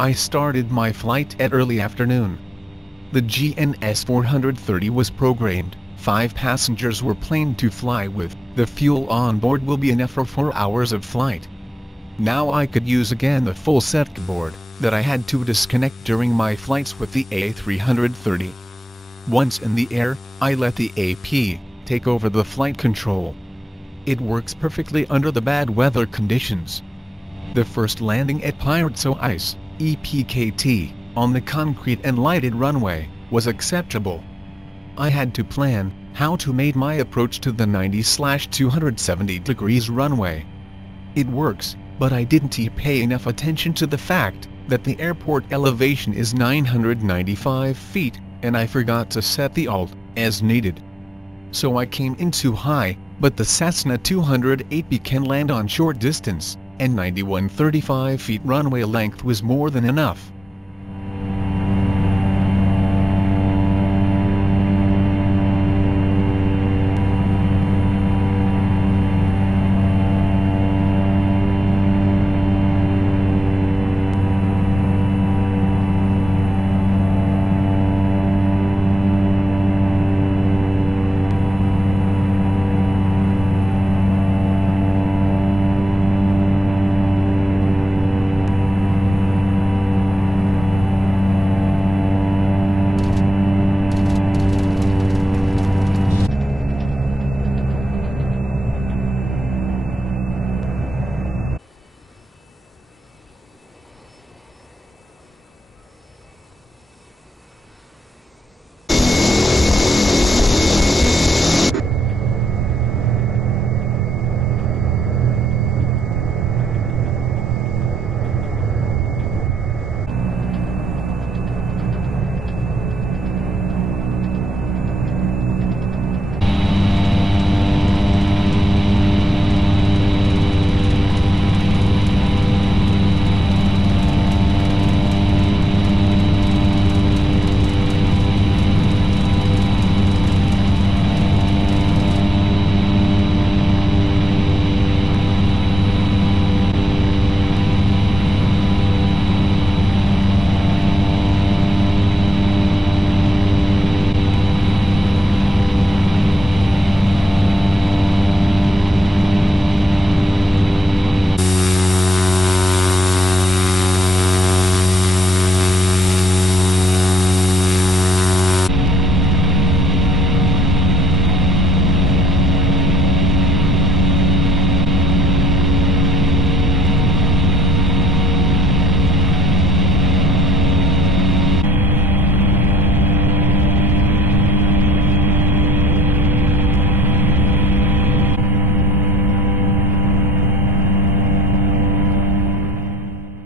I started my flight at early afternoon. The GNS 430 was programmed, 5 passengers were planned to fly with, the fuel on board will be enough for 4 hours of flight. Now I could use again the full circuit board that I had to disconnect during my flights with the A330. Once in the air, I let the AP take over the flight control. It works perfectly under the bad weather conditions. The first landing at Pirate's Ice, EPKT, on the concrete and lighted runway, was acceptable. I had to plan how to make my approach to the 90/270 degrees runway. It works, but I didn't pay enough attention to the fact that the airport elevation is 995 feet, and I forgot to set the alt as needed. So I came in too high, but the Cessna 208B can land on short distance, and 9135 feet runway length was more than enough.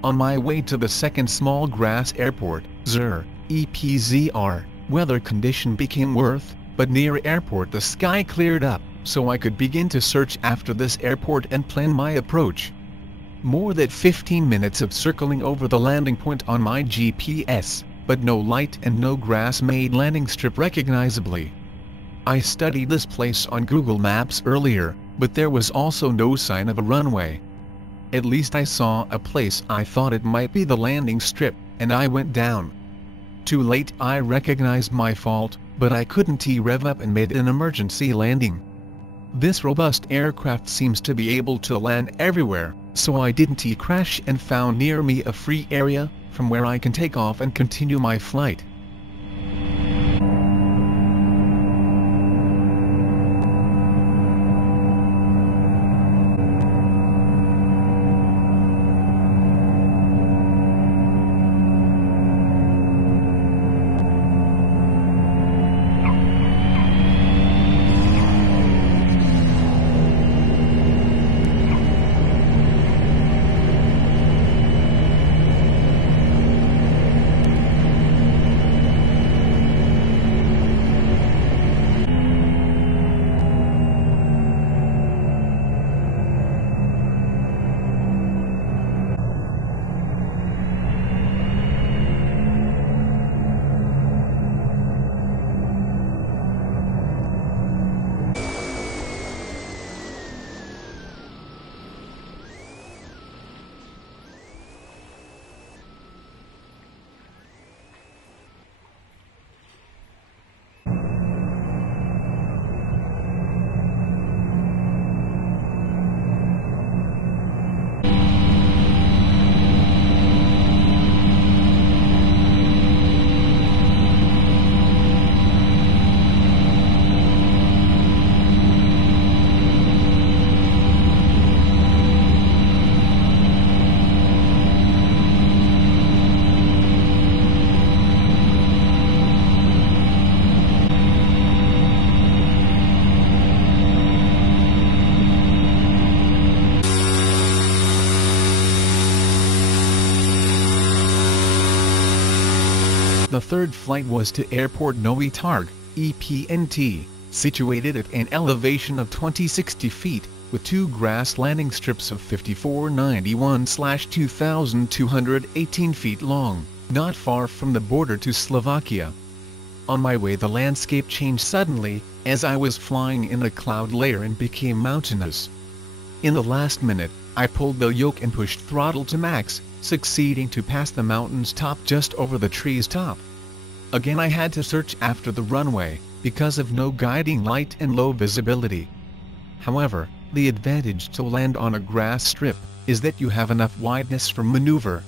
On my way to the second small grass airport, ZR, EPZR, weather condition became worse, but near airport the sky cleared up, so I could begin to search after this airport and plan my approach. More than 15 minutes of circling over the landing point on my GPS, but no light and no grass made landing strip recognizably. I studied this place on Google Maps earlier, but there was also no sign of a runway. At least I saw a place I thought it might be the landing strip, and I went down. Too late I recognized my fault, but I couldn't rev up and made an emergency landing. This robust aircraft seems to be able to land everywhere, so I didn't crash and found near me a free area, from where I can take off and continue my flight. The third flight was to Airport Novi Targ, EPNT, situated at an elevation of 2060 feet, with 2 grass landing strips of 5491/2218 feet long, not far from the border to Slovakia. On my way the landscape changed suddenly, as I was flying in a cloud layer and became mountainous. In the last minute, I pulled the yoke and pushed throttle to max, succeeding to pass the mountain's top just over the tree's top. Again I had to search after the runway, because of no guiding light and low visibility. However, the advantage to land on a grass strip is that you have enough wideness for maneuver.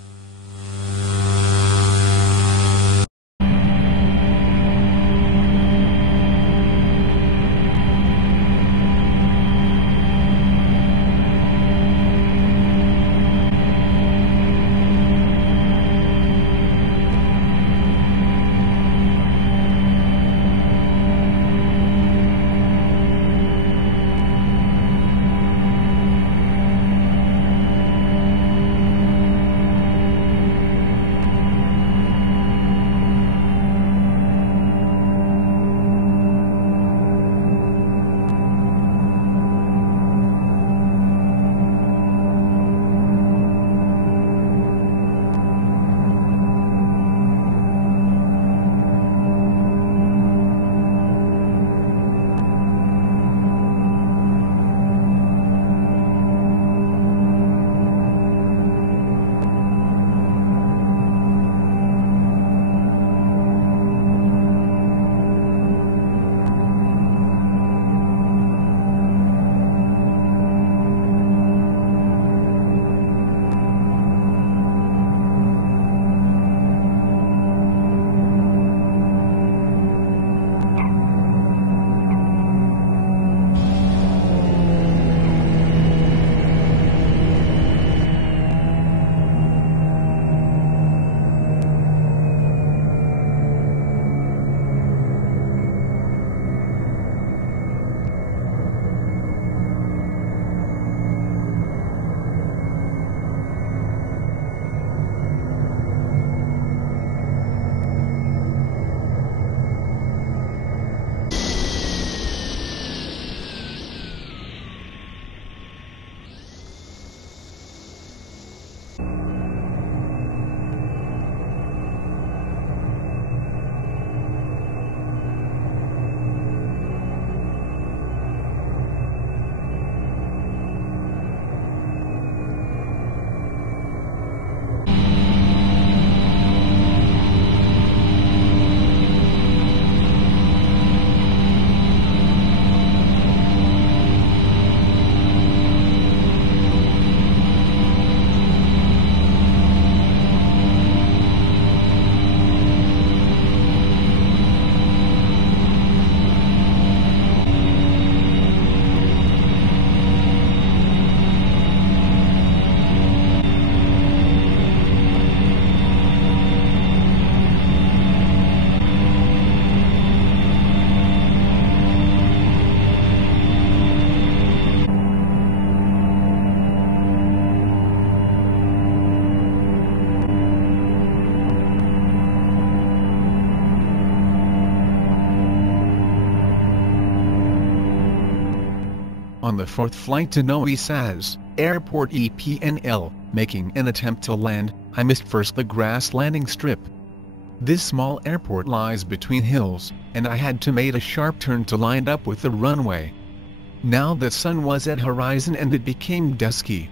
On the fourth flight to Novi Saz, Airport EPNL, making an attempt to land, I missed first the grass landing strip. This small airport lies between hills, and I had to make a sharp turn to line up with the runway. Now the sun was at horizon and it became dusky.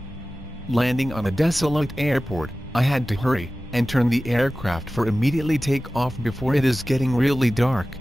Landing on a desolate airport, I had to hurry, and turn the aircraft for immediately take off before it is getting really dark.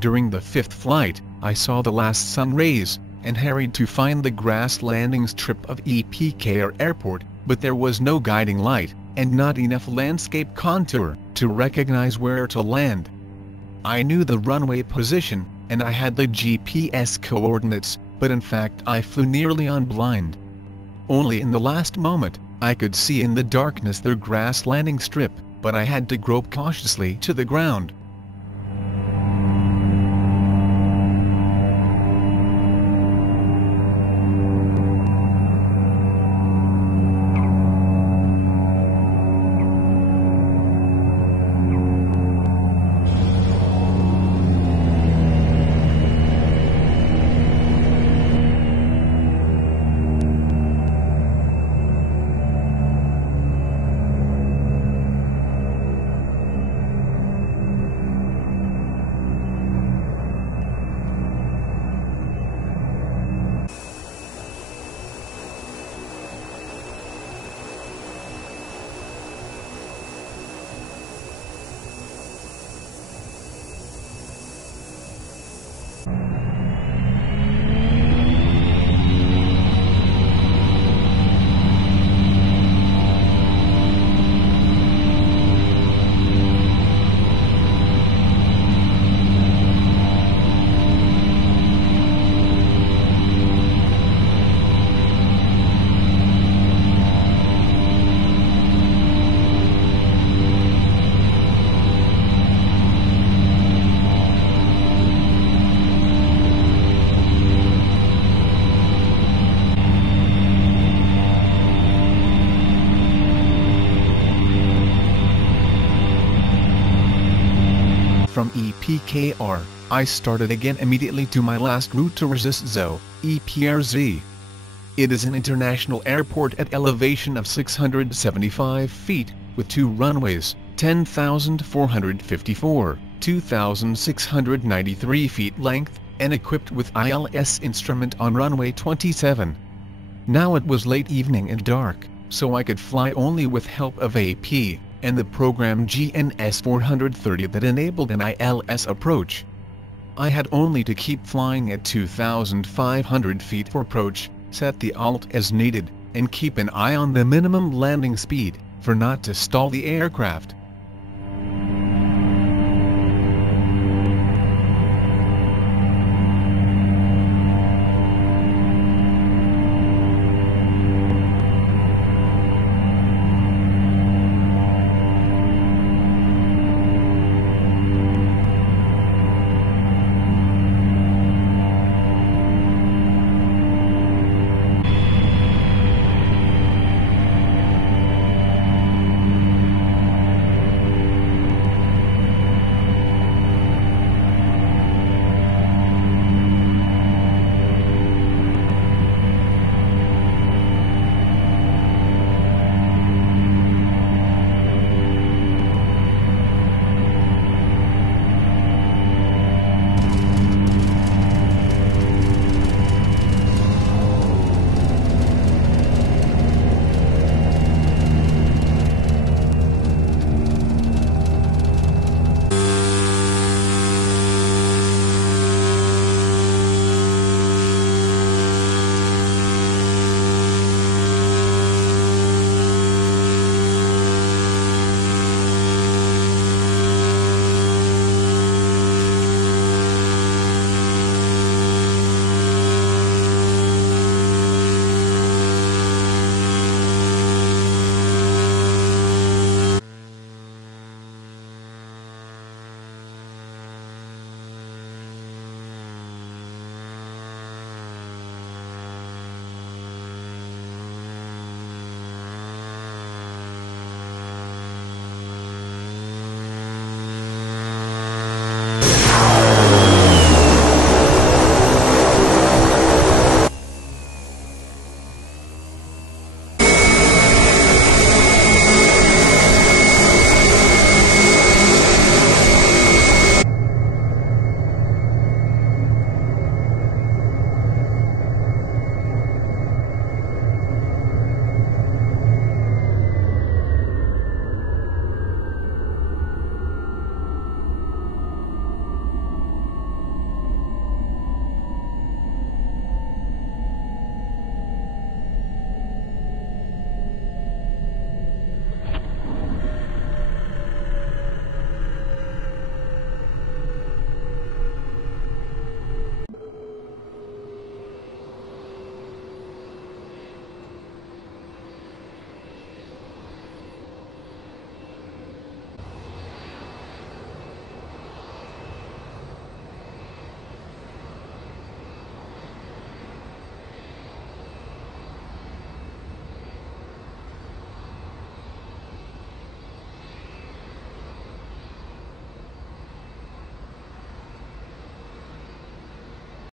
During the fifth flight, I saw the last sun rays, and hurried to find the grass landing strip of EPKR Airport, but there was no guiding light, and not enough landscape contour, to recognize where to land. I knew the runway position, and I had the GPS coordinates, but in fact I flew nearly on blind. Only in the last moment, I could see in the darkness their grass landing strip, but I had to grope cautiously to the ground. From EPKR, I started again immediately to my last route to resist ZO, EPRZ. It is an international airport at elevation of 675 feet, with 2 runways, 10,454, 2,693 feet length, and equipped with ILS instrument on runway 27. Now it was late evening and dark, so I could fly only with help of AP, and the program GNS 430 that enabled an ILS approach. I had only to keep flying at 2,500 feet for approach, set the alt as needed, and keep an eye on the minimum landing speed, for not to stall the aircraft.